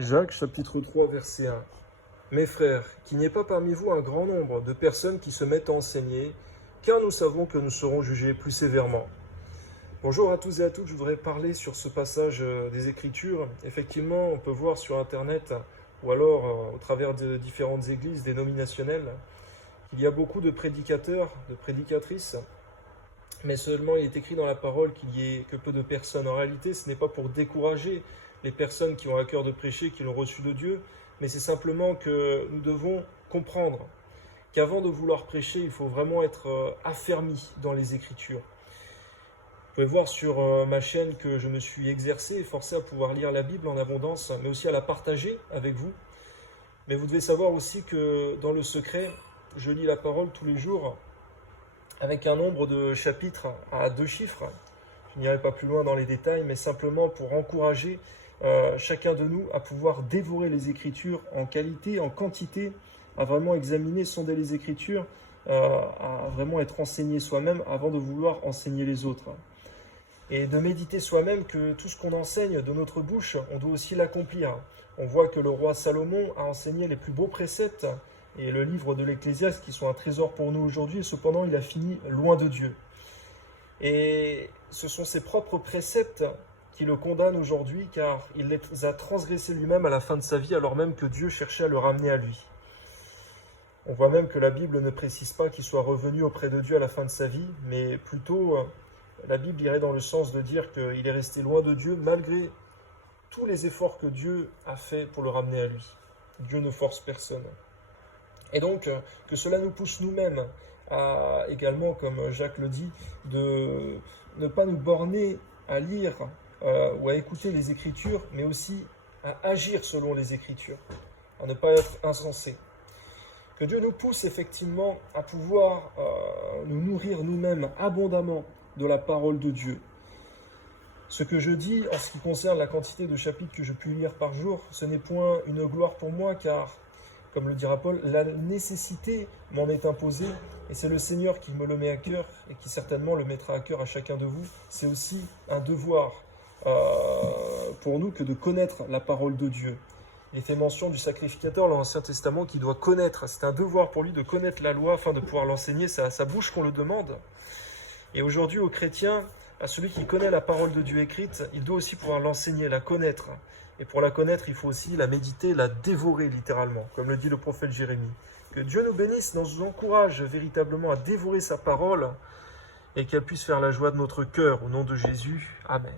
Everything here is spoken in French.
Jacques chapitre 3 verset 1. Mes frères, qu'il n'y ait pas parmi vous un grand nombre de personnes qui se mettent à enseigner, car nous savons que nous serons jugés plus sévèrement. Bonjour à tous et à toutes, je voudrais parler sur ce passage des Écritures. Effectivement, on peut voir sur Internet, ou alors au travers de différentes églises dénominationnelles, qu'il y a beaucoup de prédicateurs, de prédicatrices, mais seulement il est écrit dans la parole qu'il y ait que peu de personnes. En réalité, ce n'est pas pour décourager les personnes qui ont à cœur de prêcher, qui l'ont reçu de Dieu, mais c'est simplement que nous devons comprendre qu'avant de vouloir prêcher, il faut vraiment être affermi dans les Écritures. Vous pouvez voir sur ma chaîne que je me suis exercé et forcé à pouvoir lire la Bible en abondance, mais aussi à la partager avec vous. Mais vous devez savoir aussi que dans le secret, je lis la parole tous les jours avec un nombre de chapitres à 2 chiffres. Je n'irai pas plus loin dans les détails, mais simplement pour encourager chacun de nous à pouvoir dévorer les Écritures en qualité, en quantité, à vraiment examiner, sonder les Écritures, à vraiment être enseigné soi-même avant de vouloir enseigner les autres. Et de méditer soi-même que tout ce qu'on enseigne de notre bouche, on doit aussi l'accomplir. On voit que le roi Salomon a enseigné les plus beaux préceptes et le livre de l'Ecclésiaste qui sont un trésor pour nous aujourd'hui, et cependant il a fini loin de Dieu. Et ce sont ses propres préceptes qui le condamnent aujourd'hui, car il les a transgressés lui-même à la fin de sa vie, alors même que Dieu cherchait à le ramener à lui. On voit même que la Bible ne précise pas qu'il soit revenu auprès de Dieu à la fin de sa vie, mais plutôt la Bible irait dans le sens de dire qu'il est resté loin de Dieu malgré tous les efforts que Dieu a fait pour le ramener à lui. Dieu ne force personne. Et donc, que cela nous pousse nous-mêmes à, également, comme Jacques le dit, de ne pas nous borner à lire ou à écouter les Écritures, mais aussi à agir selon les Écritures, à ne pas être insensé. Que Dieu nous pousse effectivement à pouvoir nous nourrir nous-mêmes abondamment de la parole de Dieu. Ce que je dis en ce qui concerne la quantité de chapitres que je puis lire par jour, ce n'est point une gloire pour moi, car, comme le dira Paul, la nécessité m'en est imposée, et c'est le Seigneur qui me le met à cœur, et qui certainement le mettra à cœur à chacun de vous. C'est aussi un devoir pour nous que de connaître la parole de Dieu. Il est fait mention du sacrificateur dans l'Ancien Testament qui doit connaître, c'est un devoir pour lui de connaître la loi afin de pouvoir l'enseigner, c'est à sa bouche qu'on le demande. Et aujourd'hui, aux chrétiens, à celui qui connaît la parole de Dieu écrite, il doit aussi pouvoir l'enseigner, la connaître. Et pour la connaître, il faut aussi la méditer, la dévorer littéralement, comme le dit le prophète Jérémie. Que Dieu nous bénisse, nous encourage véritablement à dévorer sa parole et qu'elle puisse faire la joie de notre cœur. Au nom de Jésus, Amen.